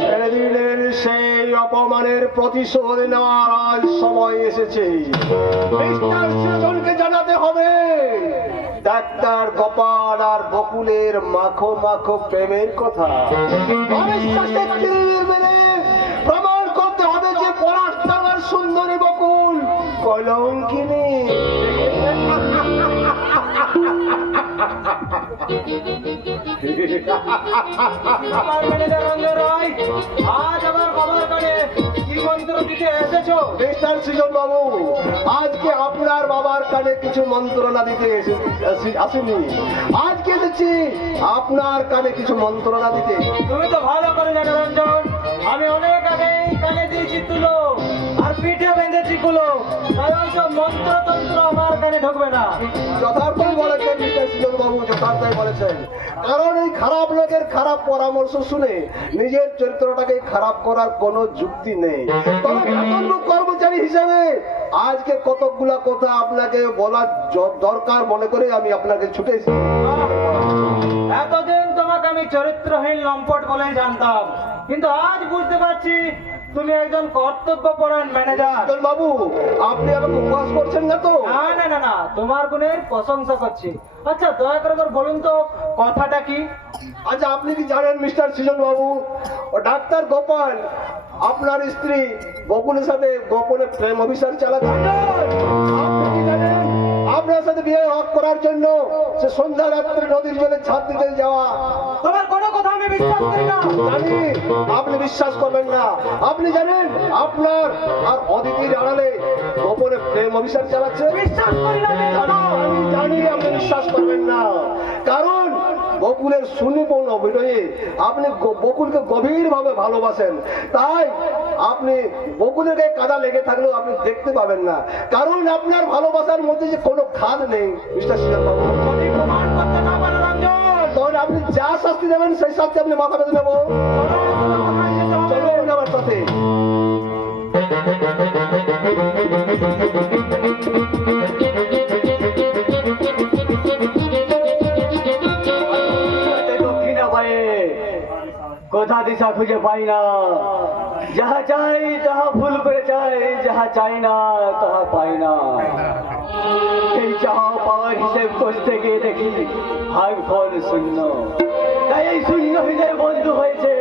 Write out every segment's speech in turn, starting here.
সেদিনের সেই অপমানের প্রতিশোধ নেওয়ার আজ সময় এসেছে। মিস্টার সৃজনকে জানাতে হবে ডাক্তার গোপাল আর বকুলের মাখো মাখো প্রেমের কথা। অবিশ্বাসে তিল মেরে প্রমাণ করতে হবে যে পলাশডাঙ্গার সুন্দরী বকুল কলঙ্কিনী। আজ আমার বাবার কানে কি মন্ত্র দিতে এসেছো? মিস্টার সৃজন বাবু, আজকে আপনার বাবার কানে কিছু মন্ত্রণা দিতে আসেনি। আজকে এসেছি আপনার কানে কিছু মন্ত্রণা দিতে। তুমি তো ভালো করে জানো রঞ্জন, আমি অনেক আগেই কানে দিয়েছি তুলো আর পিঠে বেঁধেছি কুলো, কারণ সব মন্ত্রতন্ত্র আমার কানে ঢুকবে না। যথার্থই বলেছেন মিস্টার সৃজন বাবু, যথার্থই বলেছেন। কারণ এই খারাপ লোকের খারাপ পরামর্শ শুনে নিজের চরিত্রটাকে খারাপ করার কোনো যুক্তি নেই। তবে বেতনভোগী কর্মচারী হিসেবে আজকে কতগুলা কথা আপনাকে বলার দরকার মনে করে আমি আপনাকে ছুটেছি। এতদিন তোমাকে আমি চরিত্রহীন লম্পট বলেই জানতাম, কিন্তু আজ বুঝতে পারছি তুমি একজন কর্তব্যপরায়ণ ম্যানেজার। বাবু, আপনি আমাকে উপহাস করছেন না তো? না না না না, তোমার গুণের প্রশংসা করছি। আচ্ছা দয়া করে বলুন তো কথাটা কি? আচ্ছা, আপনি কি জানেন মিস্টার সৃজন বাবু, ও ডাক্তার গোপাল আপনার স্ত্রী বকুলের সাথে গোপনে প্রেম অভিযান চালাচ্ছে? আপনি কি জানেন আপনার সাথে বিয়ে করার জন্য সে সন্ধ্যা রাত্রে নদীর জলে ছাদ দিতে যাওয়া? তোমার কোনো কথা আমি বিশ্বাস করি না। জানি আপনি বিশ্বাস করবেন না। আপনি জানেন আপনার আর অদিতির আড়ালে গোপনে প্রেম অভিযান চালাচ্ছে? বিশ্বাস করি না। আমি জানি আপনি বিশ্বাস করবেন না, কারণ বকুলের সুনিপুণ অভিনয়ে আপনি বকুলকে গভীর ভাবে ভালোবাসেন। তাই আপনি বকুলের গায়ে কাদা লেগে থাকলেও আপনি দেখতে পাবেন না, কারণ আপনার ভালোবাসার মধ্যে যে কোনো খাদ নেই। মিস্টার সৃজন বাবু, প্রমাণ করতে না পারো রঞ্জন, তাহলে আপনি যা শাস্তি দেবেন সেই শাস্তি আপনি মাথা পেতে নেবো। চলুন আমার সাথে। কোথা দিশা খুঁজে পাই না, যাহা চাই তাহা ভুল করে চাই, যাহা চাই না তাহা পাই না। এই চাহা পাওয়ার হিসেব করতে গিয়ে দেখি ভাগ ফল শূন্য। তাই এই শূন্য হৃদয় বন্ধু হয়েছে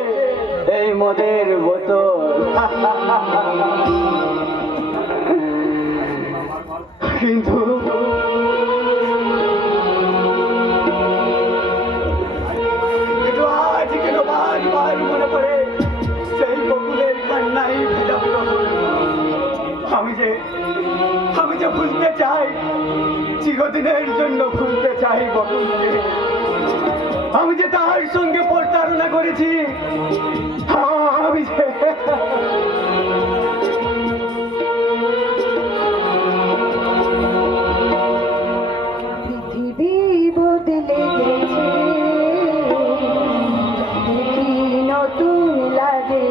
এই মদের বোতল। কিন্তু মনে পড়ে সেই বকুলের কান্নাই ভেজা আমি যে ভুলতে চাই, চিরদিনের জন্য ভুলতে চাই বকুলকে। আমি যে তার সঙ্গে প্রতারণা করেছি, আমি যে পৃথিবী বদলে গেছে, নতুন লাগে।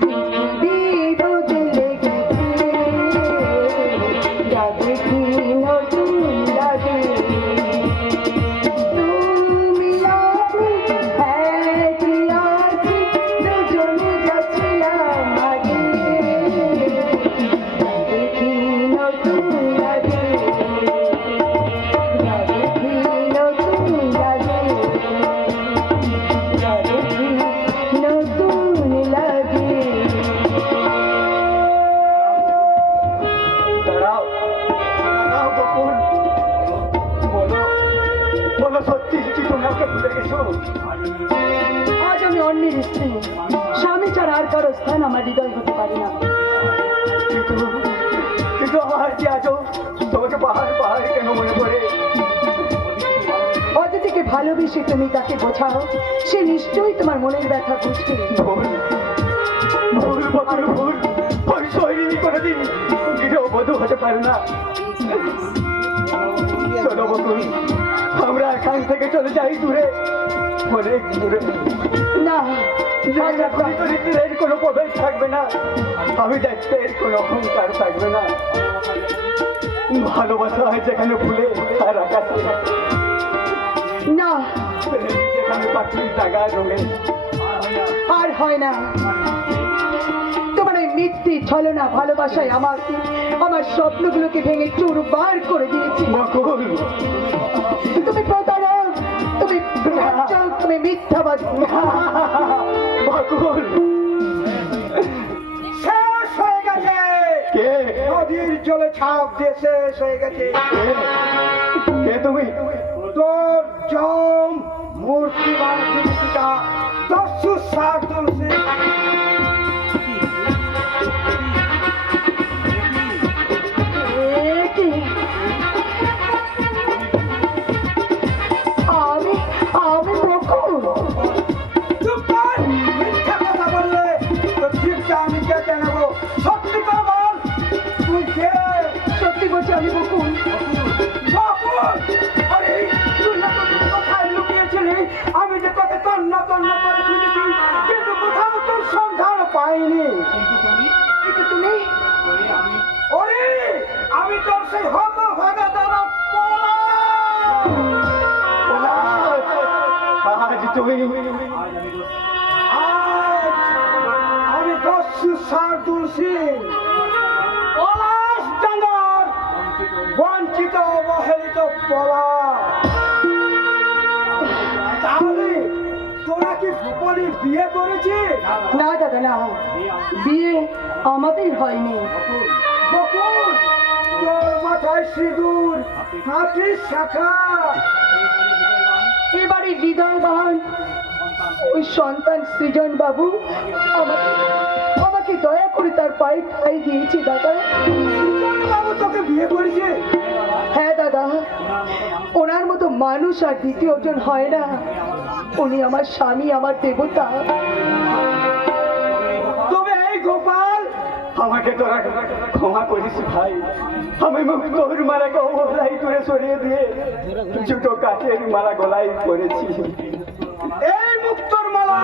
পৃথিবী বদলে গেছে, যা দেখি নতুন লাগে। তুমি আমি একই আছি, দুজনে যাচ্ছিলাম আগে। যা দেখি নতুন লাগে, যা দেখি নতুন লাগে, যা দেখি নতুন লাগে। দাঁড়াও দাঁড়াও বকুল, বলো সত্যি কি তুমি আমাকে ভুলে গেছো? আজ আমি অন্যের স্ত্রী, স্বামী ছাড়া আর কারো স্থান আমার হৃদয় হতে পারে না। কিন্তু আমার যে আছো তোমাকে পাহাড় পাহাড় কেন মনে পড়ে? অতিথিকে ভালোবেসে তুমি তাকে বোঝাও, সে নিশ্চয়ই তোমার মনের ব্যথা বুঝবে। ভুল ভুল বকুল ভুল, ওই শৈলী কোনোদিন গৃহবধূ হতে পারে না। চলো বকুল, আমরা এখান থেকে চলে যাই দূরে, অনেক দূরে। না, চরিত্রের কোনো প্রবেশ থাকবে না, আমি দেখতে এর কোনো অহংকার থাকবে না। ভালোবাসা হয় যেখানে ভুলে আর আকাশে, না, যেখানে পাচ্ছি টাকা জমে আর হয় না। তোমার ওই মিথ্যে ছলনা ভালোবাসায় আমার স্বপ্নগুলোকে ভেঙে চুরমার করে দিয়েছে। বকুল, তুমি প্রতারক, তুমি ভ্রষ্টাচার, তুমি মিথ্যাবাদী। বকুল, শেষ হয়ে গেছে। কে নদীর জলে ছাপ দিয়ে শেষ হয়ে গেছে। কে তুমি? তোর জম মূর্তিমান জীবিকা দস্যু সার তুলসী। এ কি? আমি বকুল। চুপ কর! মিথ্যা কথা বললে তো জীবটা আমি কেটে নেবো। সত্যি করে বল, তুই কে? সত্যি বলছি আমি বকুল। বকুল! আরে, তুই এতদিন কোথায় লুকিয়েছিলি? আমি যে তোকে তন্ন তন্ন করে খুঁজেছি, কিন্তু কোথাও তোর সন্ধান পাইনি। কিন্তু তুমি ওরে, আমি তোর সেই হতভাগা দাদা আজ তুমি আজ আমি দস্যু শার্দুল সিং, পলাশ ডাঙ্গার বঞ্চিত অবহেলিত পলাশ। তাহলে তোরা কি গোপনে বিয়ে করেছিস? না দাদা, না, বিয়ে আমাদের হয়নি। বকুল, তোর মাথায় সিঁদুর, হাতির শাখা। এবারে হৃদয়বান ওই সন্তান সৃজন বাবু আমাকে দয়া করে তার পায়ে ঠাই দিয়েছে দাদা। বাবু তোকে বিয়ে করেছে? হ্যাঁ দাদা, ওনার মতো মানুষ আর দ্বিতীয়জন হয় না। উনি আমার স্বামী, আমার দেবতা। তবে এই গোপাল, আমাকে তোরা ক্ষমা করিস ভাই। আমি মুক্তর মারা গলায় তুলে সরিয়ে দিয়ে দুটো কাঠের মারা গলায় পড়েছি। এই মুক্তর মালা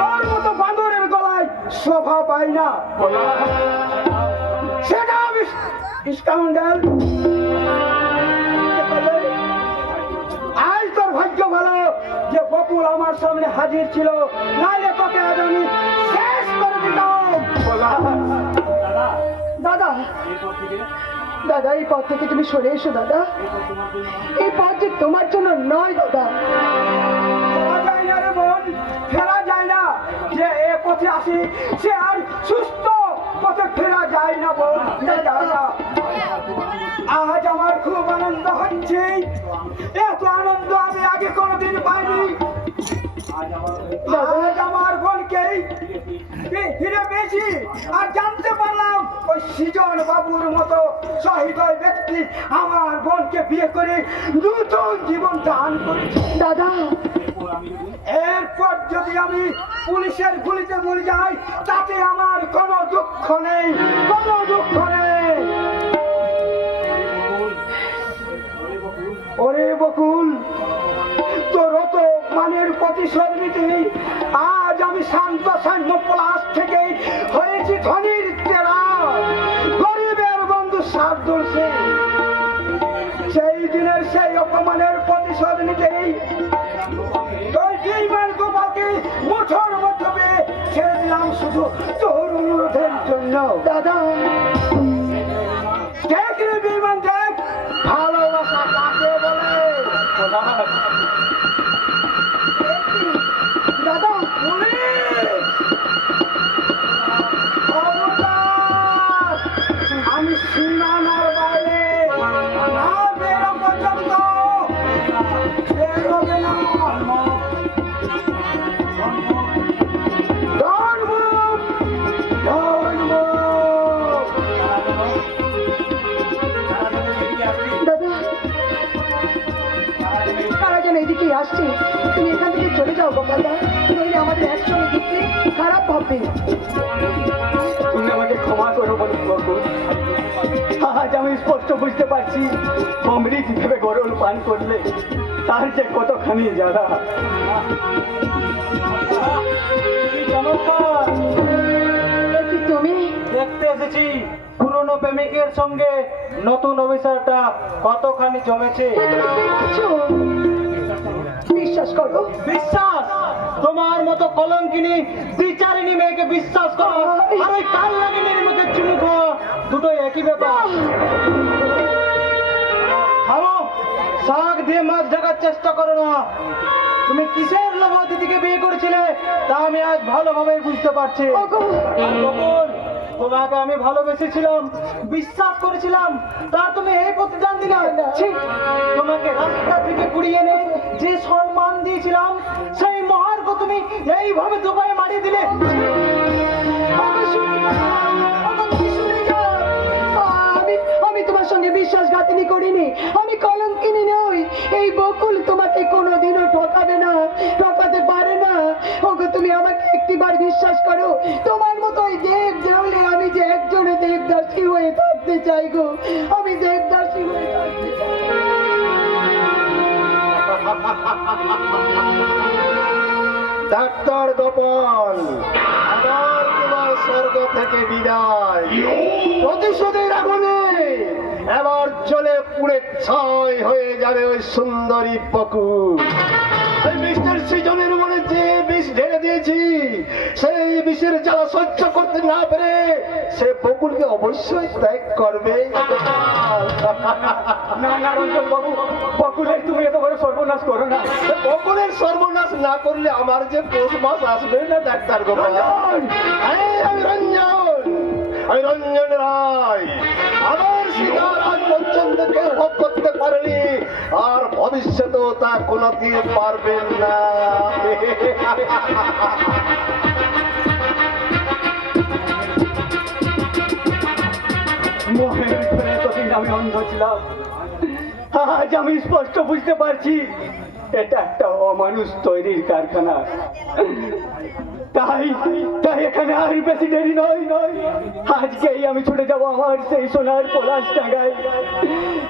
তোর মতো বাঁদরের গলায় শোভা পায় না। সেটা আমি স্কাউন্ডাল। আজ তোর ভাগ্য ভালো যে বকুল আমার সামনে হাজির ছিল, নাইলে তোকে আজ আমি শেষ করে দিতাম। দাদা, দাদা, এই পথ থেকে তুমি সরে এসো দাদা। এই পথ যে তোমার জন্য নয় দাদা। ফেরা যায় না রে বোন, ফেরা যায় না। যে এ পথে আসি সে আর সুস্থ পথে ফেরা যায় না বোন। দাদা, আজ আমার খুব আনন্দ হচ্ছে। এত আনন্দ আমি আগে কোনোদিন পাইনি। আজ আমার বোনকে ফিরে পেয়েছি আর জানতে পারলাম ওই সৃজন বাবুর মতো সহৃদয় ব্যক্তি আমার বোনকে বিয়ে করে নতুন জীবন দান করেছে। দাদা, এরপর যদি আমি পুলিশের গুলিতে মরে যাই তাতে আমার কোনো দুঃখ নেই, কোনো দুঃখ নেই। ওরে বকুল, তোর অত মানের প্রতিশোধ নিতে আজ আমি শান্ত সাম্য পলাশ থেকে হয়েছি ধনির তেরা, গরিবের বন্ধু শার্দুল সিং। সেই দিনের সেই অপমানের প্রতিশোধ নিতেই ওই বেঈমান গোপালকে মুঠোর মধ্যে পেয়ে ছেড়ে দিলাম শুধু তোর অনুরোধের জন্য। দাদা, দেখ রে বেঈমান, দেখ ভালোবাসা কাকে বলে। দাদা, পুলিশ! খবরদার! আমি সীমানার বাইরে না বেরো পর্যন্ত বেরোবে না। Don't move! Don't move! দাদা, তারা যেন এদিকে আসছে। তুমি এখান থেকে চলে যাও গোপালদা, নইলে আমাদের একসঙ্গে দেখতে খারাপ ভাববে। তুমি আমাকে ক্ষমা করো বকুল। আজ আমি স্পষ্ট বুঝতে পারছি অমৃত ভেবে গরল পান করলে তার যে কতখানি জ্বালা। এ কি তুমি? দেখতে এসেছি পুরনো প্রেমিকের সঙ্গে নতুন অফিসারটা কতখানি জমেছে। এ তুমি কি করছো? বিশ্বাস করো। বিশ্বাস? তোমার মতো কলঙ্কিনী বিচারিনী মেয়েকে বিশ্বাস করো আর ওই কাল লাগিনীর মুখে চুমু খাওয়া দুটোই একই ব্যাপার। আরো শাক দিয়ে মাছ ঢাকার চেষ্টা করো না। তুমি কিসের লোভে দিদিকে বিয়ে করেছিলে তা আমি আজ ভালোভাবে বুঝতে পারছি। ওগো, আর বকুল, তোমাকে আমি ভালোবেসেছিলাম, বিশ্বাস করেছিলাম, তা তুমি এই প্রতিদান দিলে। ছি, তোমাকে রাস্তা থেকে কুড়িয়ে এনে যে সম্মান দিয়েছিলাম সেই মহার্ঘ তুমি এইভাবে দোকানে মারিয়ে দিলে। ওগো, শুনে যাও, ওগো, তুমি শুনে যাও। আমি তোমার সঙ্গে বিশ্বাসঘাতিনী করিনি, আমি কলঙ্কিনী নই। এই বকুল তোমাকে কোনোদিনও ঠকাবে না, ঠকাতে পারে না। ওগো, তুমি আমাকে একটিবার বিশ্বাস করো। তোমার মতো ওই দেব দেউলে আমি যে একজনে দেবদাসী হয়ে থাকতে চাই গো, আমি দেবদাসী হয়ে থাকতে চাই। ডাক্তার গোপাল, আবার তোমার স্বর্গ থেকে বিদায়। প্রতিশোধের আগুনে এবার চলে পুড়ে ছাই হয়ে যাবে ওই সুন্দরী বকুল। ওই মিস্টার সৃজনের মনে যে বিষ ঢেলে দিয়েছি, সেই বিষের জ্বালা সহ্য করতে না পেরে সে বকুলকে অবশ্যই ত্যাগ করবে। না না রঞ্জন বাবু, বকুলের তুমি এত বড় সর্বনাশ করো না। বকুলের সর্বনাশ না করলে আমার যে পৌষ মাস আসবে না ডাক্তার গোপাল। আমি রঞ্জন রায়। আমার শিকার আজ পর্যন্ত কেউ ভোগ করতে পারেনি, আর ভবিষ্যতেও তা কোনোদিন পারবেন না। মোহের ফেলে এতদিন আমি অন্ধ ছিলাম, আজ আমি স্পষ্ট বুঝতে পারছি এটা একটা অমানুষ তৈরির কারখানা। তাই তাই এখানে আর বেশি দেরি নয়। আজকেই আমি ছুটে যাব আমার সেই সোনার পলাশ টাঙ্গায়,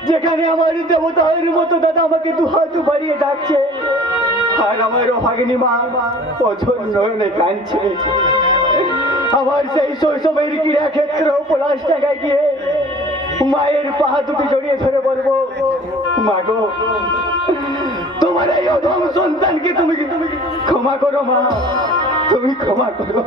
যেখানে আমার দেবতার মতো দাদা আমাকে দুহাত বাড়িয়ে ডাকছে, আর আমার অভাগিনী মা অঝর নয়নে কাঁদছে। আমার সেই শৈশবের ক্রীড়া ক্ষেত্র পলাশ টাঙ্গায় গিয়ে মায়ের পা দুটি জড়িয়ে ধরে বলবো, মা গো, তোমার এই অধম সন্তানকে তুমি ক্ষমা করো মা, তুমি ক্ষমা করো।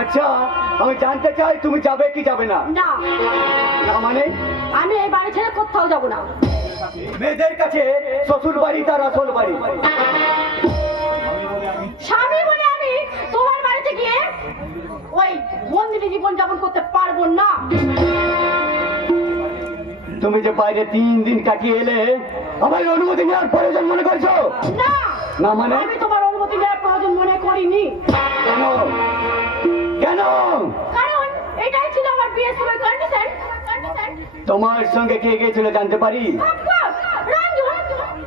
আচ্ছা, আমি জানতে চাই তুমি যাবে কি যাবে না? না, না মানে? আমি এই বাড়ি ছেড়ে কোথাও যাব না। মেয়েদের কাছে শ্বশুর বাড়ি তার আসল বাড়ি। স্বামী বলে আমি তোমার বাড়িতে গিয়ে ওই মন্দিরে জীবন যাপন করতে পারবো না। তুমি যে বাইরে 3 দিন কাটিয়ে এলে, আমার অনুমতি নেওয়ার প্রয়োজন মনে করছো? না, না মানে? আমি তোমার অনুমতি নেওয়ার প্রয়োজন মনে করিনি। কেন কেন? কারণ এটাই ছিল আমার বিয়ের সময় কন্ডিশন। তোমার সঙ্গে কে গিয়েছিল জানতে পারি?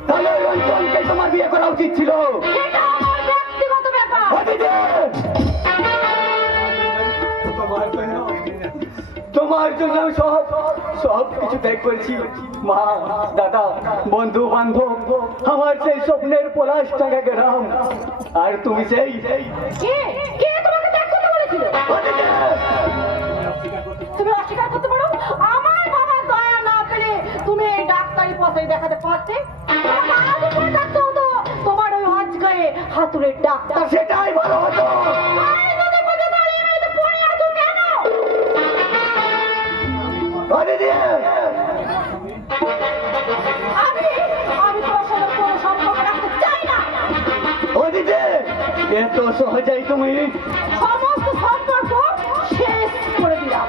তাহলে রঞ্জনকে তোমার বিয়ে করা উচিত ছিল। সেটা আমার ব্যক্তিগত ব্যাপার। তোমার জন্য আমি সব কিছু ত্যাগ করেছি। মা, দাদা, বন্ধু বান্ধব, আমার সেই স্বপ্নের পলাশ টাকা গ্রাম, আর তুমি সেই কে তোমাকে ত্যাগ করতে বলেছিল? তুমি অস্বীকার করতে পারো? আমার বাবার দয়া না পেলে তুমি এই ডাক্তারি পথে দেখাতে পারতে? তোমার ওই অজগায়ে হাতুড়ের ডাক্তার। সেটাই ভালো হতো। আমি তোমার সাথে কোনো সম্পর্ক রাখতে চাই না। এত সহজেই তুমি সমস্ত সম্পর্ক শেষ করে দিলাম।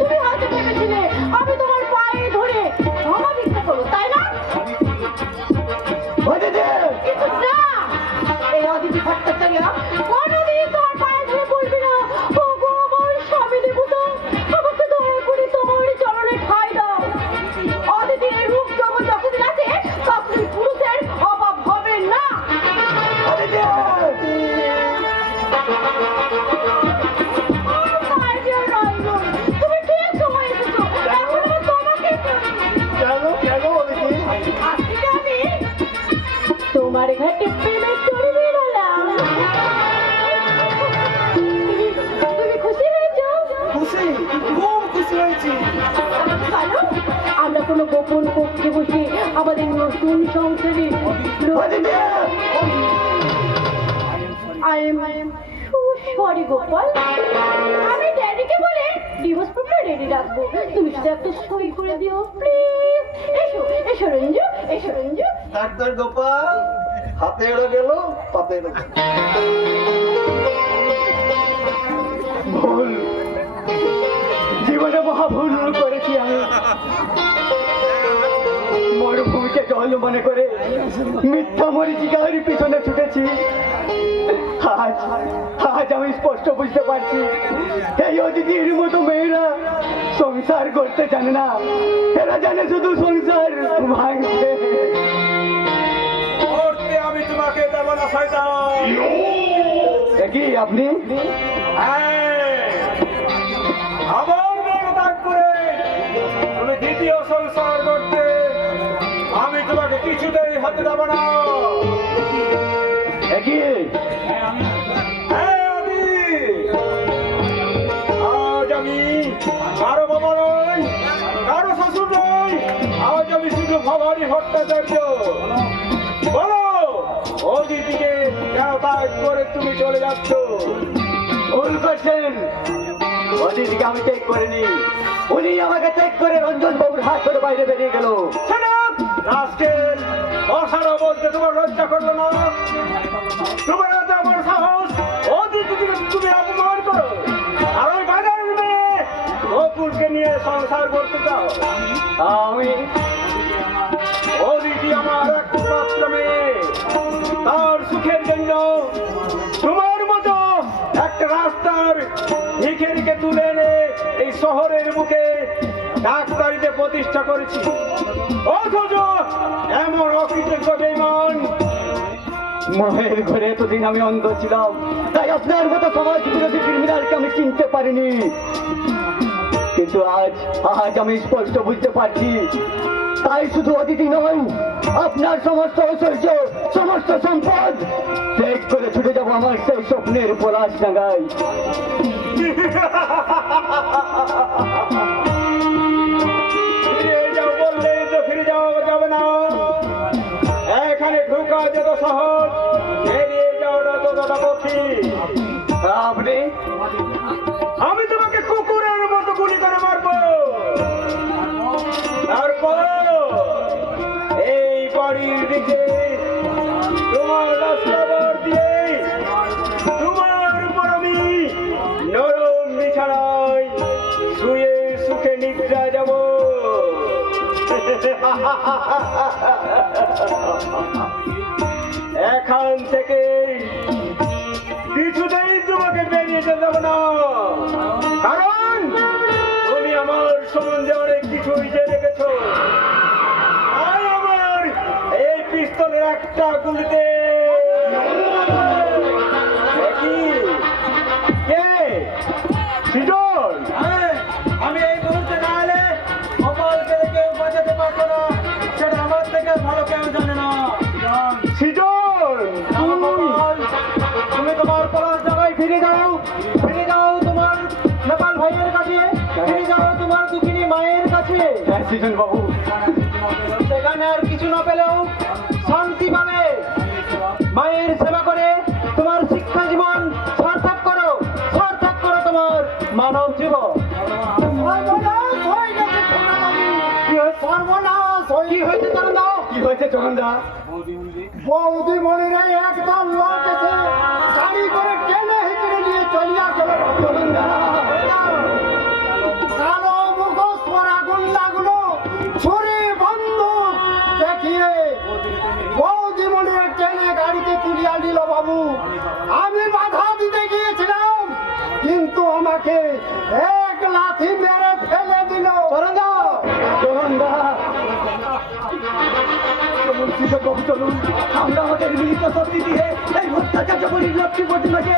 তুমি হয়তো ভেবেছিলে আমি তোমার পায়ে ধরে ক্ষমা ভিক্ষা করবো, তাই না? কিন্তু না, এই অদিতি ভট্টাচার্য কোনোদিন তোমার পায়ে ধরে বলবি না, ও গো আমার স্বামী দেবতা, আমাকে দয়া করে তোমার চরণে ঠাঁই দাও। অদিতির এই রূপ জগৎ যতদিন আছে ততদিন পুরুষের অভাব হবে না। কারণ আমরা কোনো গোপন কক্ষে বসে আমাদের নতুন সংসারে সরি গোপাল, আমি ড্যাডিকে বলে ডিভোর্স পেপার রেডি রাখবো, তুমি শুধু একটা সই করে দিও প্লিজ। এসো এসো রঞ্জু, এসো রঞ্জু। ডাক্তার গোপাল হাতে এড়ে গেল পাতে এড়ে গেল। ভুল, জীবনে মহা ভুল করেছি আমি। মরুভূমিকে জল মনে করে মিথ্যা মরিচিকার পিছনে ছুটেছি। আজ আজ আমি স্পষ্ট বুঝতে পারছি, এই অতিথির মতো মেয়েরা সংসার করতে জানে না, এরা জানে শুধু সংসার ভাঙতে। আমি তোমাকে দেব না শয়তান। কি আপনি আমার মেয়ে ত্যাগ করে তুমি দ্বিতীয় সংসার করতে আমি তোমাকে কিছুতেই হাতে দেব না। কি আজ আমি কারো বাবা নই, কারো শ্বশুর নই, আজ আমি শুধু ভবানী ভট্টাচার্য। বলো অদিতিকে কেন ত্যাগ করে তুমি চলে যাচ্ছ? ভুল করছেন, অদিতিকে আমি ত্যাগ করিনি, উনি আমাকে ত্যাগ করে রঞ্জন বাবুর হাত ধরে বাইরে বেরিয়ে গেল। রাস্কেল, ভাষাটা বলতে তোমার লজ্জা করলো না? তোমার এত বড় সাহস, অদিতিকে তুমি অপমান করো আর ওই বাজার মেয়ে গোকুলকে নিয়ে সংসার করতে চাও? আমি অদিতি আমার একমাত্র মেয়ে, তার সুখের জন্য তোমার মতো একটা রাস্তার ভিখারিকে তুলে এনে এই শহরের বুকে ডাক্তারিতে প্রতিষ্ঠা করেছি, অথচ এমন অকৃতজ্ঞ বেঈমান। মোহের ঘরে এতদিন আমি অন্ধ ছিলাম, তাই আপনার মতো সমাজ বিরোধী ক্রিমিনালকে আমি চিনতে পারিনি। কিন্তু আজ আজ আমি স্পষ্ট বুঝতে পারছি, তাই শুধু অতিথি নয়, আপনার সমস্ত ঐশ্বর্য, সমস্ত সম্পদ ত্যাগ করে ছুটে যাবো আমার সেই স্বপ্নের পলাশ ডাঙ্গায়। ফিরে যাও বললে তো ফিরে যাওয়া যাবে না। এখানে ঢোকা যত সহজ, বেরিয়ে যাওয়াটা ততটা কঠিন। আপনি আমি তোমাকে কুকুরের মতো গুলি করে মারবো, তারপর এই বাড়ির দিকে তোমার রাস্তাবার দিয়ে তোমার উপর আমি নরম বিছানায় শুয়ে সুখে নিদ্রা যাব। এখান থেকে কিছুতেই তোমাকে বেরিয়ে যেতে দেবো না, কারণ তুমি আমার সম্বন্ধে অনেক কিছুই জেনে রেখেছো। আর আমার এই পিস্তলের একটা গুলিতে কি কে সৃজন? আমি এই মুহূর্তে না এলে গোপালকে কেউ বাঁচাতে পারতো না, সেটা আমার থেকে ভালো কেউ জানে না। সৃজন, তুমি তোমার পলাশ জায়গায় ফিরে যাও, ফিরে যাও তোমার নেপাল ভাইয়ের কাছে, ফিরে যাও তোমার দুঃখিনী মায়ের কাছে। সৃজন বাবু, সেখানে আর কিছু না পেলেও শান্তি পাবে। মায়ের সেবা করে তোমার শিক্ষা জীবন সার্থক করো, সার্থক করো তোমার মানব জীবন। কি হয়েছে চরণদা? কি হয়েছে চরণদা? বৌদি মনিরা একদম লোক এসে গাড়ি করে টেনে হিচড়ে নিয়ে চলিয়া গেল। চরণদা, কালো মুখোশ পরা গুন্ডাগুলো ছুরি বন্দুক দেখিয়ে বৌদি মনিরা টেনে গাড়িতে তুলিয়া নিল। বাবু, আমি বাধা দিতে গিয়েছিলাম, কিন্তু আমাকে এক লাথি মেরে ফেলে দিল। চরণদা, চরণদা, চলুন সৃজন বাবু, চলুন আমরা আমাদের মিলিত শক্তি দিয়ে এই ভট্টাচার্য পরিলক্ষী প্রতিমাকে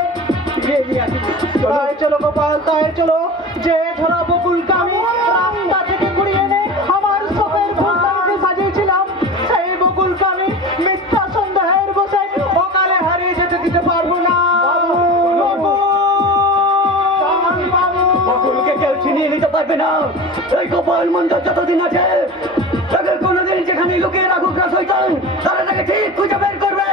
ফিরিয়ে নিয়ে আসি। তাই চলো গোপাল, তাই চলো, যে ধরা বকুলকে আমি রাস্তা থেকে ঘুরিয়ে এনে আমার শোকের ফুলদানিতে সাজিয়েছিলাম, সেই বকুলকে আমি মিথ্যা সন্দেহের বসে অকালে হারিয়ে যেতে দিতে পারবো না। বকুলকে কেউ ছিনিয়ে নিতে পারবে না, এই গোপাল মন্দির যতদিন আছে তাকে কোনোদিন যেখানে লুকিয়ে রাখুক না শয়তান, তারা তাকে ঠিক খুঁজে বের করবে।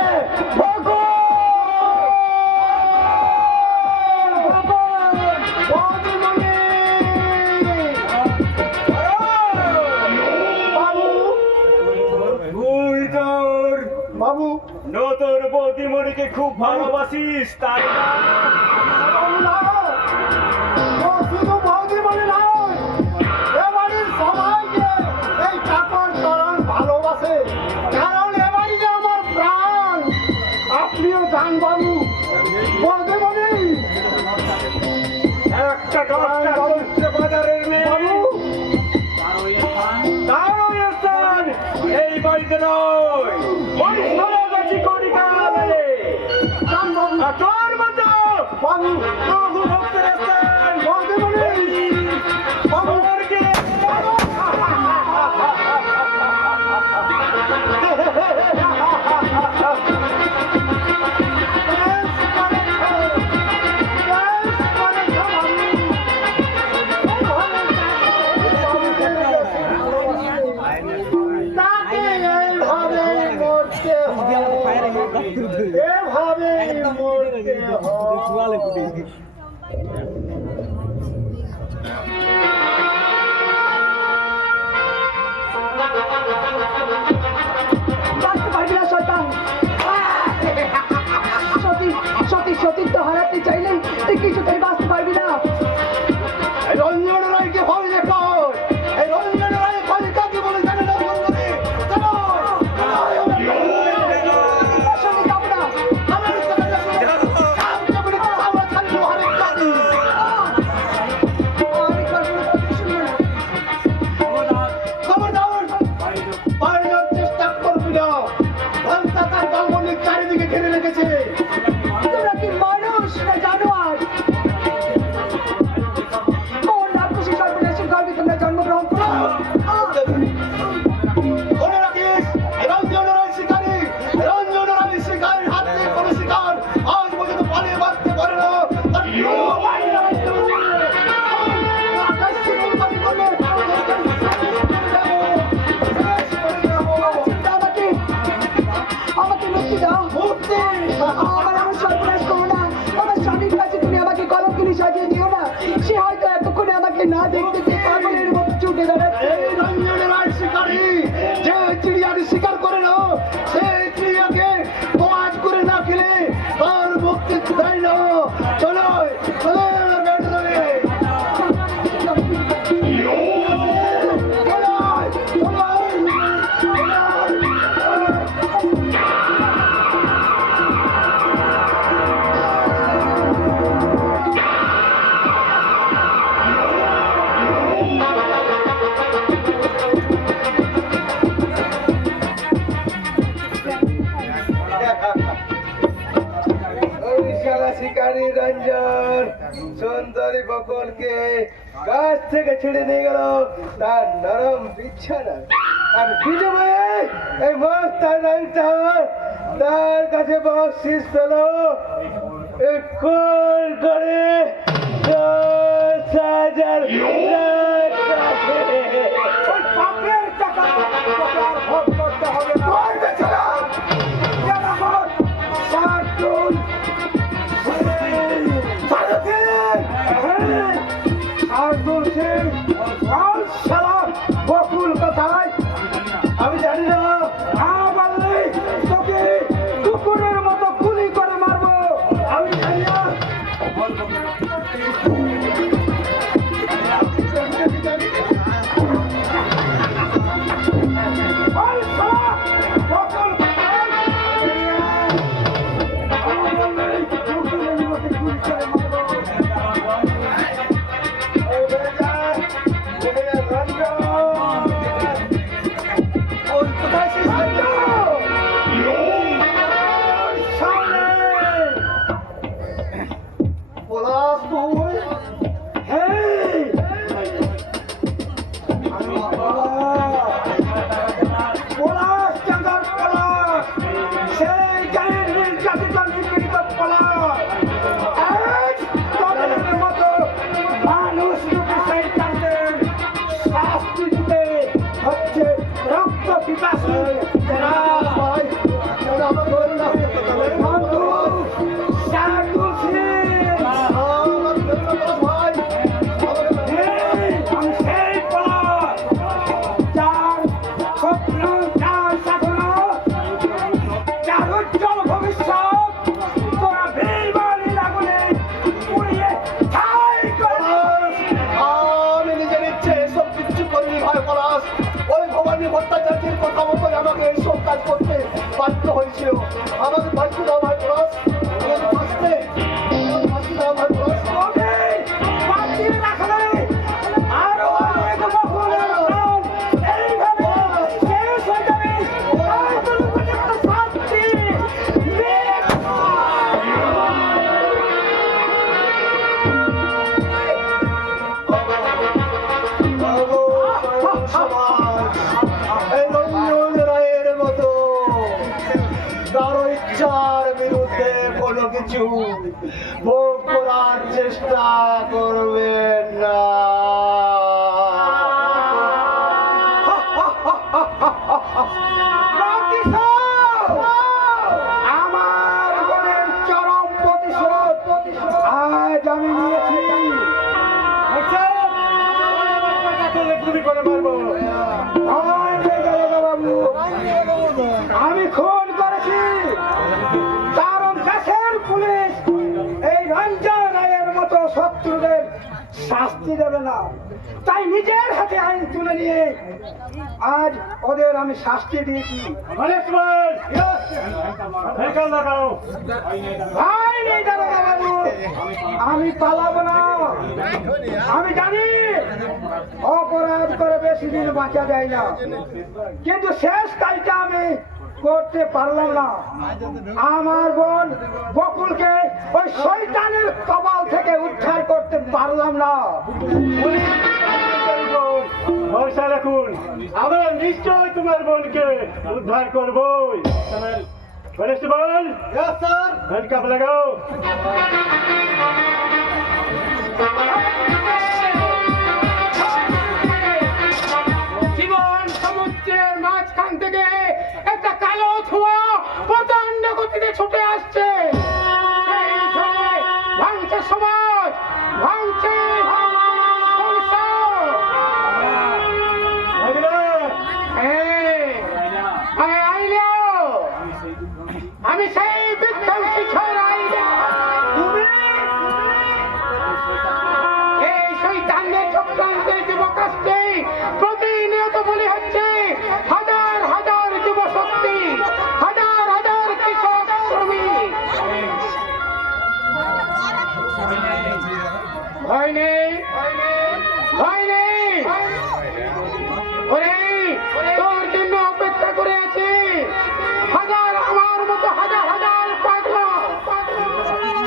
বাবু নতুন বৌদিমণিকে খুব ভালোবাসিস তাই না? বাবু না, ও শুধু বৌদি বলে নয়, এ বাড়ির সবাইকে এই চাকর চরণ ভালোবাসে, কারণ এ বাড়ি যে আমার প্রাণ। আপনিও জান বাবু, বৌদি বলি একটা দশটা হচ্ছে বাজারের মেয়ে বাবু তারও স্থান এই বাড়িতে নয়, ওই সোনাগাছি কণিকালে। জান বাবু, আর তোর মতো বাবু প্রভু ভক্তের স্থান বৌদি বলি স্বর্গে। তাকে এইভাবে মরতে হয়, এভাবে মরতে হয়। বাঁচতে পারবি না শয়তান। সতী সতী সতীত্ব হারাতে চাইলে তুই কিছুতেই বাঁচতে পারবি না। এই রঞ্জন রায়কে ভয় দেখাও, এই রঞ্জন রায় ভয় কাকে বলে জানে না বন্ধুরে? জানো? সঙ্গে যাবো না। আমার কাছে দেখো, কাউকে বলে আমরা ছাড়বো হারেক কাকি। আমি করবো না, তুই শুনবি না। খবরদার, পালানোর চেষ্টা করবি না। ঘন্টা তার দলবন্ধের চারিদিকে ঘিরে রেখেছে। তোরা কি মানুষ না জানোয়ার? কোন রাক্ষসী সর্বনাশের গর্ভে তোমরা জন্মগ্রহণ করো? মনে রাখিস, এই রঞ্জন রায় শিকারী, এই রঞ্জন রায় শিকারীর হাত থেকে কোনো শিকার আজ পর্যন্ত পালিয়ে বাঁচতে পারে না। তার প্রিয় বাড়ি নয়। আকাশ থেকে উৎপাদন করলে, আমাকে আমাকে মুক্তি দাও। মুক্তি। আমার সর্বনাশ করো না। আমার স্বামীর কাছে তুমি আমাকে কলঙ্কিনী সাজিয়ে দিও না। সে হয়তো এতক্ষণে আমাকে না দেখতে পেয়ে পাগলের মতো ছুটে দাঁড়াচ্ছে। এই রঞ্জন রায় শিকারী যে চিড়িয়াকে শিকার করে না, সেই চিড়িয়াকে তোয়াজ করে না খেলে তার মুক্তি দেয় না। চলো চলো বেডরুমে। শিকারী রঞ্জন সুন্দরী বকুলকে গাছ থেকে ছেড়ে নিয়ে গেল তার নরম বিছানা, আর বিজয় এই মস্তান তার কাছে বকশিস পেল কোন করে 10,000 টাকা। ভোগ করতে হবে না। বকুল কোথায় আমি জানি না। তোকে কুকুরের মতো গুলি করে মারবো আমি জানি না। রঞ্জন ভাই পলাশ ওই ভবানী ভট্টাচার্যের কথা মতো আমাকে এইসব কাজ করতে বাধ্য হয়েছিল। আমাকে বাঁচতে দাও ভাই পলাশ, আমাকে বাঁচতে দাও ভাই পলাশ। এই রঞ্জন রায়ের মতো কারো ইচ্ছার বিরুদ্ধে কোনো কিছু ভোগ করার চেষ্টা করবেন না। আমার বোনের চরম প্রতিশোধ আজ আমি নিয়েছি। আমি খুন করেছি, কারণ দেশের পুলিশ এই রঞ্জন রায়ের মতো শত্রুদের শাস্তি দেবে না, তাই নিজের হাতে আইন তুলে নিয়ে আজ ওদের আমি শাস্তি দিয়েছি। ভাই নেই দারোগা বাবু, আমি পালাবো না। আমি জানি অপরাধ করে বেশি দিন বাঁচা যায় না, কিন্তু শেষ কাজটা আমি করতে পারলাম না। আমার বোন বকুলকে ওই শয়তানের কবল থেকে উদ্ধার করতে পারলাম না। ভরসা রাখুন, আমরা নিশ্চয় তোমার বোনকে উদ্ধার করবই। কনস্টেবল, হ্যান্ডকাপ লাগাও। জীবন সমুদ্রের মাঝখান থেকে একটা কালো ধোঁয়া প্রচন্ড গতিতে ছুটে আসছে। সেই ঝড়ে ভাঙছে সমাজ, ভাঙছে সংসার। আমি সেই বিধ্বংসী ঝড় আইলে এই শয়তানের চক্রান্তের যুবকাশকে প্রতিনিয়ত বলি হচ্ছে হাজার হাজার যুব শক্তি, হাজার হাজার কৃষক শ্রমিক। ভয় নেই, ভয় নেই, ওরে তোর জন্য অপেক্ষা করে আছি হাজার, আমার মতো হাজার হাজার পাগলা।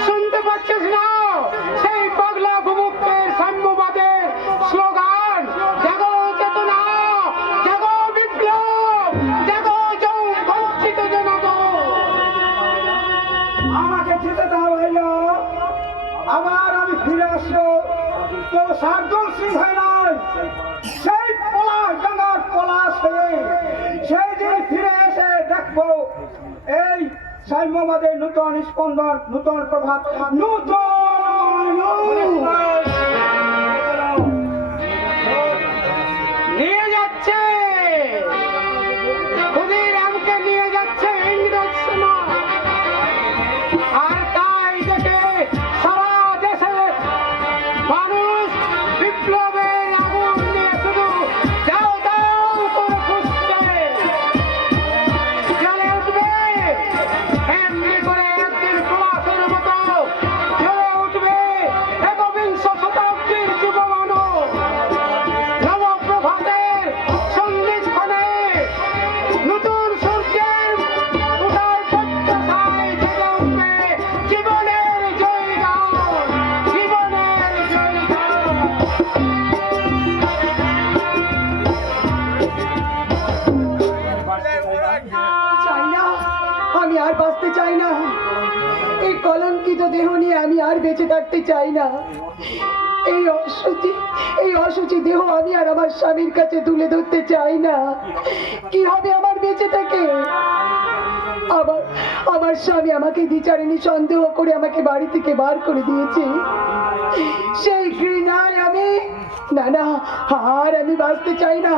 শুনতে পাচ্ছিস না সেই পাগলা ভুমুক্তের সাম্যবাদের স্লোগান? জাগো চেতনা, জাগো বিপ্লব, জাগো বঞ্চিত জনগণ। আমাকে যেতে দাও ভাইয়া, আবার আমি ফিরে আসবো। তো শার্দুল সিং হয় নয়, সেই পলাশ ডাঙ্গার পলাশ হয়ে সেই দিন ফিরে এসে দেখবো এই সাম্যবাদের নূতন স্পন্দন, নূতন প্রভাত, নিয়ে যাচ্ছে ক্ষুদিরামকে, নিয়ে যাচ্ছে ইংরেজ সেনা। আর তাই দেখে সারা দেশে মানুষ বিপ্লবের আগুন নিয়ে শুধু দাও দাও করে খুঁজছে। জ্বলে উঠবে এমনি করে একদিন প্রবাসের মতো জ্বলে উঠবে একবিংশ শতাব্দীর যুব মানব। নবপ্রভাতের সন্ধিক্ষণে নতুন সূর্যের উদয় প্রত্যাশায় জেগে উঠবে জীবনের জয়গান, জীবনের জয়গান। চাই না, আমি আর বাঁচতে চাই না। এই কলঙ্কিত দেহ নিয়ে আমি আর বেঁচে থাকতে চাই না। এই অসুচি দেহ আমি আর আমার স্বামীর কাছে তুলে ধরতে চাই না। কি হবে আমার বেঁচে থেকে? আমার স্বামী আমাকে বিচারিণী সন্দেহ করে আমাকে বাড়ি থেকে বার করে দিয়েছে। সেই ঘৃণায় আমি না না আর আমি বাঁচতে চাই না।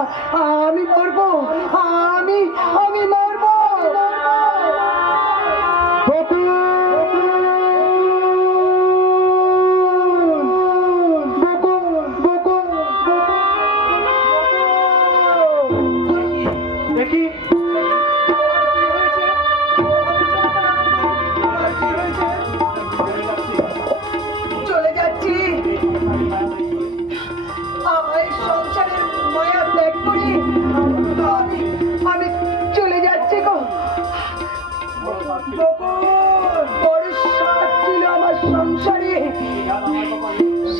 আমি মরবো, আমি মরবো।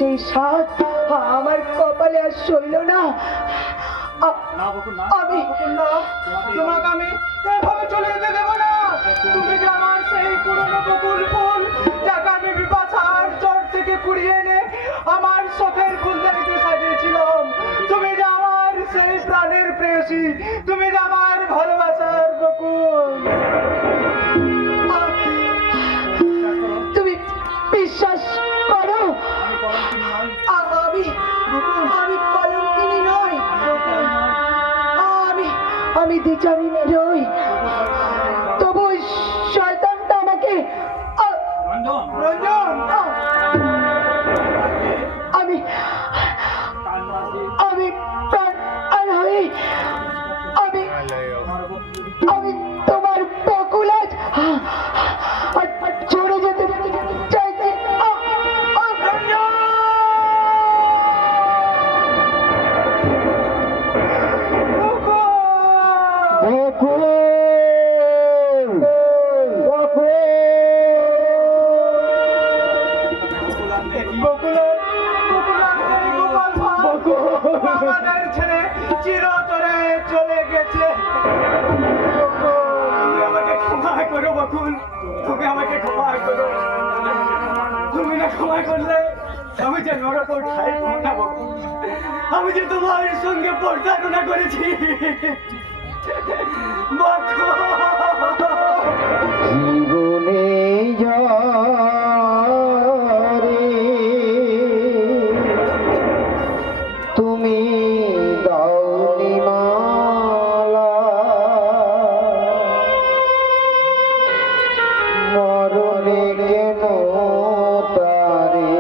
সেই স্বাদ আমার কপালে আর সইল না। না বকুল না, আমি বকুল না, তোমাকে আমি এভাবে চলে যেতে দেবো না। তুমি যে আমার সেই পুরনো বকুল ফুল, যাকে আমি বিপাশার চর থেকে কুড়িয়ে এনে আমার শখের ফুলদানিতে সাজিয়েছিলাম, তুমি যে আমার সেই প্রাণের প্রেয়সী, তুমি যে আমার ভালোবাসার বকুল। তুমি বিশ্বাস করো আমি কলঙ্কিনী নই, আমি দ্বিচারিণী নই, তবু ওই শয়তানটা আমাকে রঞ্জন, রঞ্জন, আমি আমি প্রাণ হয়ে আমি তোমার বকুলাজ চড়ে যেতে চাইতে বকুলের গোপাল ভাই আমাদের ছেড়ে চিরতরে চলে গেছে। তুমি আমাকে ক্ষমা করো বকুল, তুমি আমাকে ক্ষমা করো। তুমি না ক্ষমা করলে আমি যে নরক ঠাই না বকুল, আমি যে তোমার সঙ্গে প্রতারণা করেছি বকুল। জীবনে যারে তুমি দাওনি মালা, মরণে কেন তারে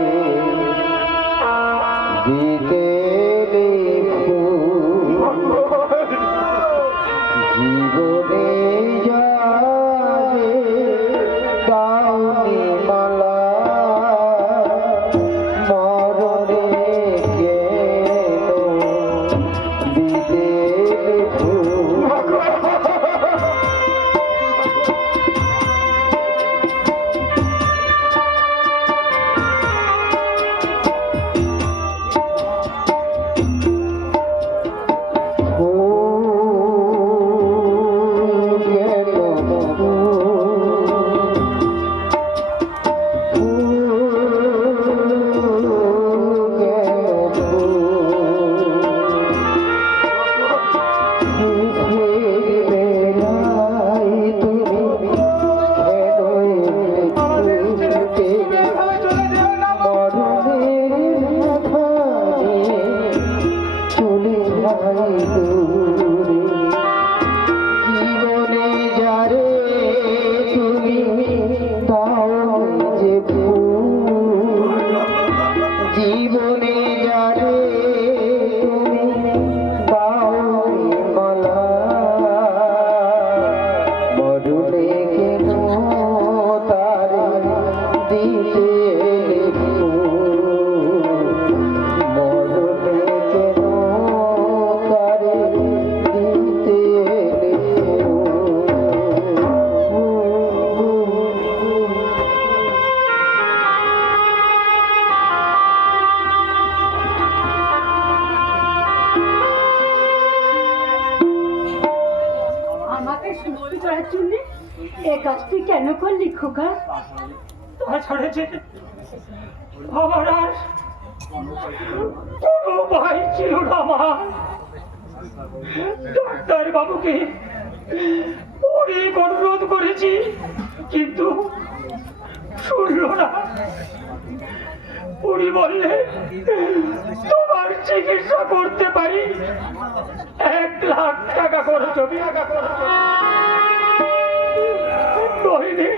দিতে জীবনে যারে দাওনি মালা, মরণে কেন দিতে জীবনে যারে তুমি দাও যে জীবনে যারে তুমি দাও মালা, মরুলে কেন তারে দিতে মরুলে কেন তারে দিতে আমাকে সুস্থ করার জন্য এ কাজটি কেন করলি খোকা? তাছাড়া যে আমার আর কোনো ভাই ছিল না মা। ডাক্তার বাবুকে অনেক অনুরোধ করেছি, কিন্তু শুনল না। উনি বললে তোমার চিকিৎসা করতে পারি, 1 লাখ টাকা খরচ হবে। নইলে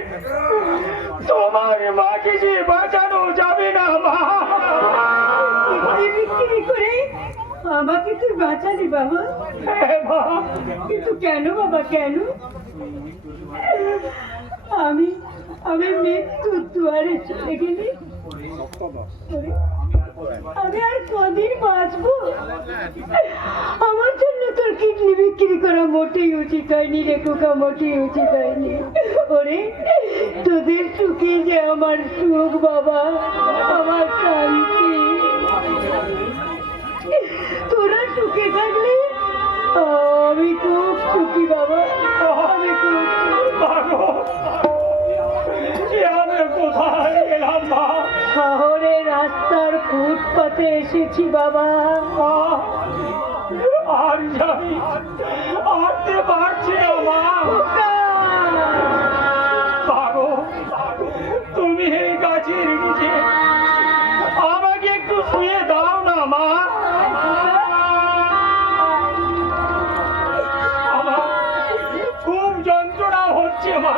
তোমার মাকে যে বাঁচানো যাবে না মা। বিক্রি করে আমাকে তুই বাঁচালি বাবা? হ্যাঁ মা। কিন্তু কেন বাবা, কেন? আমি মৃত্যুর দুয়ারে চলে গেলি, আমি আর কদিন বাঁচবো? আমার জন্য তোর কিডনি বিক্রি করা মোটেই উচিত হয়নি রে খোকা, মোটেই উচিত হয়নি। ওরে তোদের সুখে যে আমার সুখ বাবা, আমার শান্তি। তোরা সুখে থাকলে আমি খুব সুখী বাবা, আমি খুব আমি কোথায় গেলাম মা? শহরে রাস্তার ফুটপাতে এসেছি বাবা। আর যাই আসতে পারছি না মা। পাগো, তুমি এই গাছের নিচে আমাকে একটু শুয়ে দাও না মা। আমার খুব যন্ত্রণা হচ্ছে মা।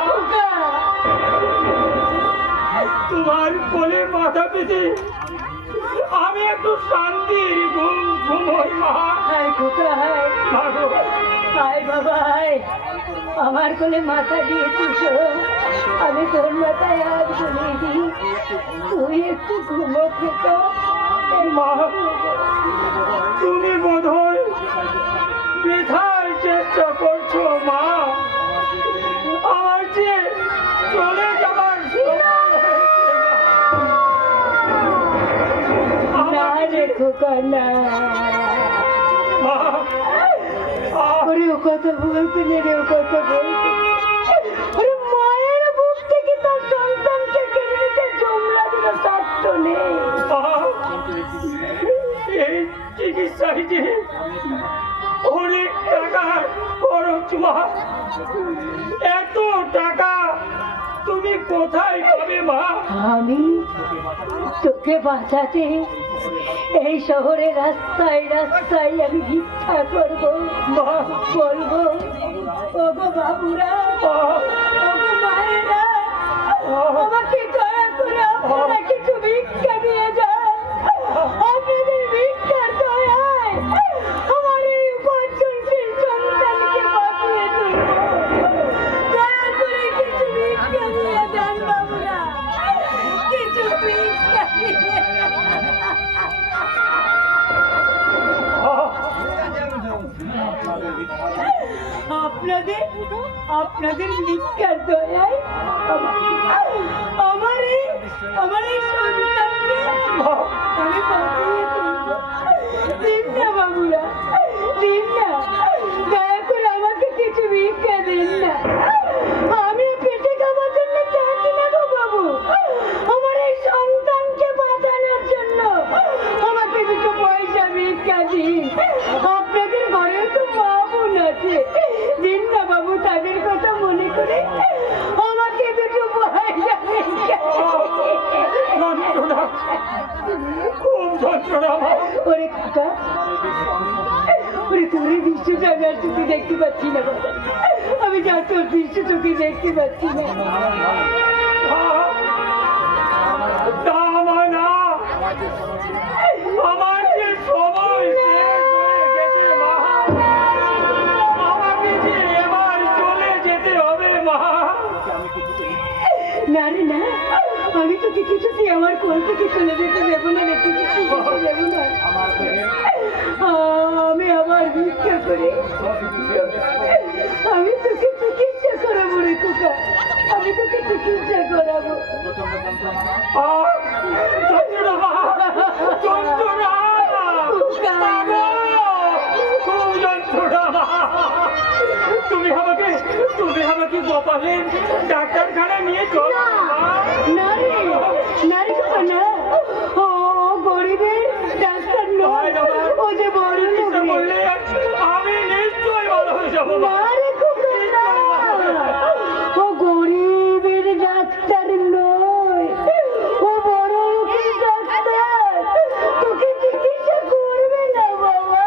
তোমার কোলে মাথা পেতে আমি একটু শান্তির ঘুম ঘুমোই মা। হায় কোথায়, পাগো, হায় বাবা হায়, আমার কোলে মাথা দিয়েছিস, আমি তোর মাথায় হাত বুলিয়ে দিই, তুই একটু ঘুমো খেতো। মা, তুমি বোধহয় বৃথার চেষ্টা করছো মা। আমার যে চলে যাবার সময় হয়েছে না রে খোকা না, মা। ওরে ও কথা বলতে নেই রে, ও কথা বলতে। ওরে মায়ের বুক থেকে তার সন্তানকে কেড়ে নিতে জমলা দিল সাধ্য নেই। এই চিকিৎসায় যে অনেক টাকা খরচ মা। এত টাকা তুমি কোথায় পাবে মা? আমি তোকে বাঁচাতে এই শহরে রাস্তায় রাস্তায় আমি ভিক্ষা করবো, মা, বলবো ওগো বাবুরা, ওগো মায়েরা, আমাকে দয়া করে আপনারা কিছু ভিক্ষা দিয়ে যান। আপনাদের ভিক্ষার দয়ায় আমার এই উপার্জনশীল সন্তানকে বাঁচিয়ে তুলব। দয়া করে কিছু ভিক্ষা দিয়ে যান বাবুরা, কিছু ভিক্ষা দিয়ে যান। আপনাদের আপনাদের ভিক্ষার দয়ায় আমার এই সন্তানকে আমি বাঁচিয়ে তুলব। দিন না বাবুরা, দিন না, দয়া করে আমাকে কিছু ভিক্ষা দিন না। আমি পেটে খাবার জন্য চাচ্ছি না গো বাবু, আমার এই সন্তানকে বাঁচানোর জন্য আমাকে দুটো পয়সা ভিক্ষা দিন। আপনাদের ঘরেও তো বাবুন আছে, দিন না বাবু, তাদের কথা মনে করে আমাকে দুটো পয়সা ভিক্ষা যন্ত্রণা, খুব যন্ত্রণা মা। ওরে কাকা, ওরে তোর বিশ্ব জানার চোখে দেখতে পাচ্ছি না বাবা, আমি যা তোর বিশ্ব চোখে দেখতে পাচ্ছি না। না, আমার যে সময় শেষ হয়ে গেছে মা। আমাকে যে এবার চলে যেতে হবে মা। না রে না, আমি তোকে কিছুতেই আমার কোল থেকে চলে যেতে দেবো না রে, কিছুতেই যেতে দেবো না। আমি আবার ভিক্ষা করে আমি তোকে চিকিৎসা করাবো রে খোকা, আমি তোকে চিকিৎসা করাবো। যন্ত্রণা মা, যন্ত্রণা, খুব যন্ত্রণা মা। তুমি আমাকে গোপালের ডাক্তারখানায় নিয়ে চলো মা। না রে, না রে খোকা না, ও গরিবের ডাক্তার নয়, ও যে বড় চিকিৎসা লোক করলে রে। আমি নিশ্চয়ই ভালো হয়ে যাবো মা। না রে খোকা না, ও গরিবের ডাক্তার নয়, ও বড় লোকের ডাক্তার, তোকে চিকিৎসা করবে না বাবা।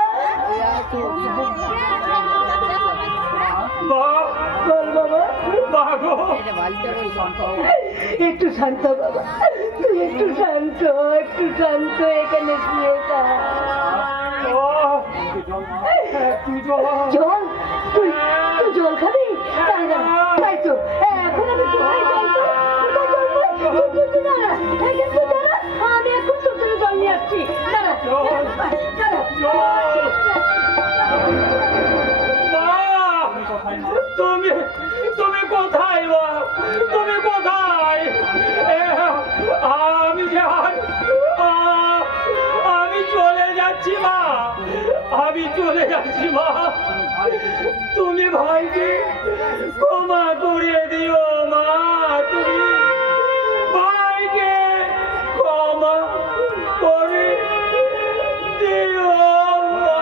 মা, বল বাবা, মা গো, একটু শান্ত বাবা, তুই একটু শান্ত, একটু শান্ত, এখানে শুয়ে থাক। তুই জল। জল, তুই তুই জল খাবি? তাই না, তাই তো এখন আমি কোথায় যাইতো, কোথায় জল পাই? তুই দাঁড়া, এখানে তুই দাঁড়া, আমি এখন তোর জন্য জল নিয়ে আসছি। দাঁড়া, দাঁড়া, তুমি তুমি কোথায় মা? তুমি কোথায়? আমি চলে যাচ্ছি মা। আমি চলে যাচ্ছি মা, তুমি ভাইকে ক্ষমা করে দিও মা, তুমি ভাইকে ক্ষমা করে দিও মা।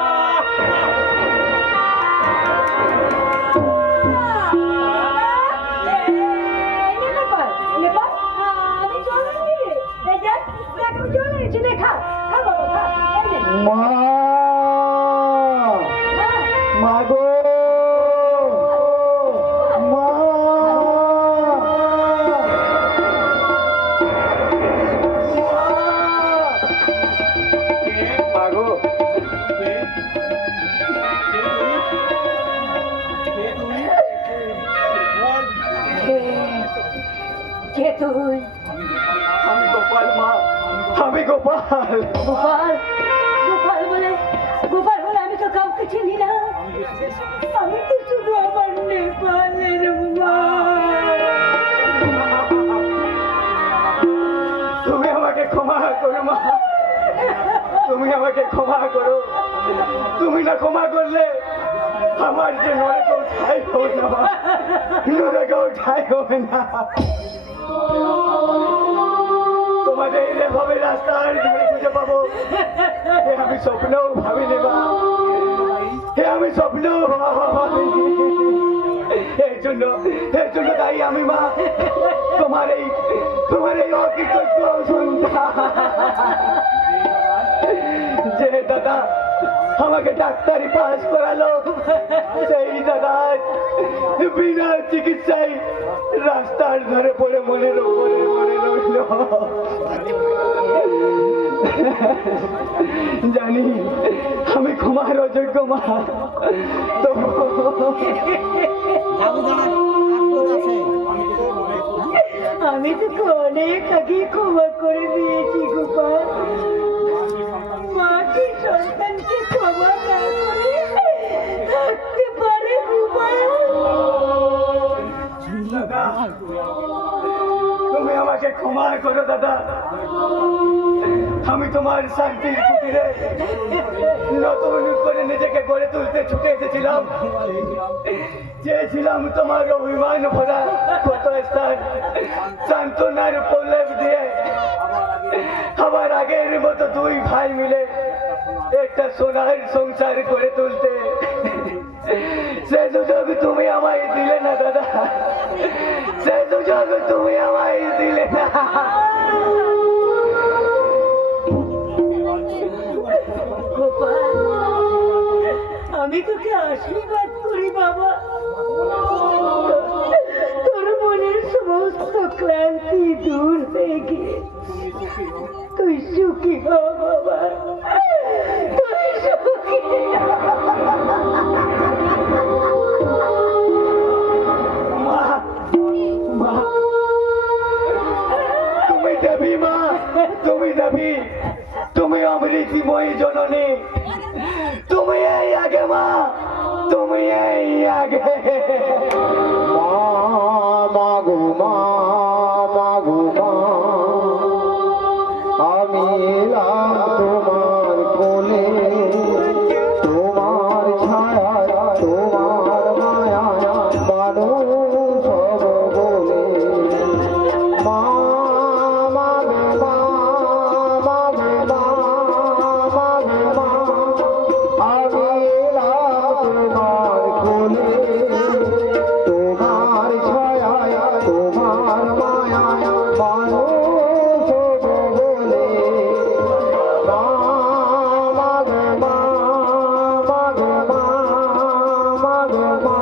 মা, মা গো, মা, মা গো, কে তুই? আমি গোপাল মা, আমি গোপাল। গোপাল, গোপাল বলে আমি তো কাউকে চিনি না। আমি তো শুধু আমার নেপালের মা। তুমি আমাকে ক্ষমা করো মা, তুমি আমাকে ক্ষমা করো। তুমি না ক্ষমা করলে আমার যে নরকে উঠাই হবে না মা, নরকে উঠাই হবে না। তোমাদের এভাবে রাস্তার ধারে খুঁজে পাবো এ আমি স্বপ্নেও ভাবিনি মা, এ আমি স্বপ্নেও ভাবিনি। এর জন্য তাই আমি মা তোমার এই অকৃতজ্ঞ সন্তান যে দাদা আমাকে ডাক্তারি পাস করালো, সেই দাদা বিনা চিকিৎসায় রাস্তার ধারে পড়ে মরে রইল। জানি আমি ক্ষমার অযোগ্য মা, আমি তোকে অনেক আগে ক্ষমা করে দিয়েছি গোপাল। মাকে সন্তানকে ক্ষমা না করে থাকতে পারে গোপাল? দাদা তুমি আমাকে ক্ষমা করো দাদা, আমি তোমার শান্তির কুটিরে নতুন করে নিজেকে গড়ে তুলতে ছুটে এসেছিলাম। চেয়েছিলাম তোমার অভিমান ভরা কত স্থান সান্ত্বনার প্রলেপ দিয়ে আবার আগের মতো দুই ভাই মিলে একটা সোনার সংসার করে তুলতে। সে সুযোগ তুমি আমায় দিলে না দাদা, সে সুযোগ তুমি আমায় দিলে না। গোপাল, আমি তোকে আশীর্বাদ করি বাবা, তোর মনের সমস্ত ক্লান্তি দূর হয়ে গিয়ে তুই সুখী হ বাবা, তুই সুখী হ। মা, মা, তুমি দেবী মা, তুমি দেবী, তুমি অমৃতিময়ী জননী, তুমি এই আগে মা, তুমি এই আগে। মা গো মা, মা গো মা, আমি এলাম তোমার কোলে, তোমার ছায়া তোমার মায়া মানুষ হব বলে। মা, মা গো মা, মা গো মা, মা গো মা, আমি এলাম তোমার কোলে, তোমার ছায়া তোমার মায়া মানুষ হব বলে। মা, মা গো মা, মা গো মা, মা গো মা।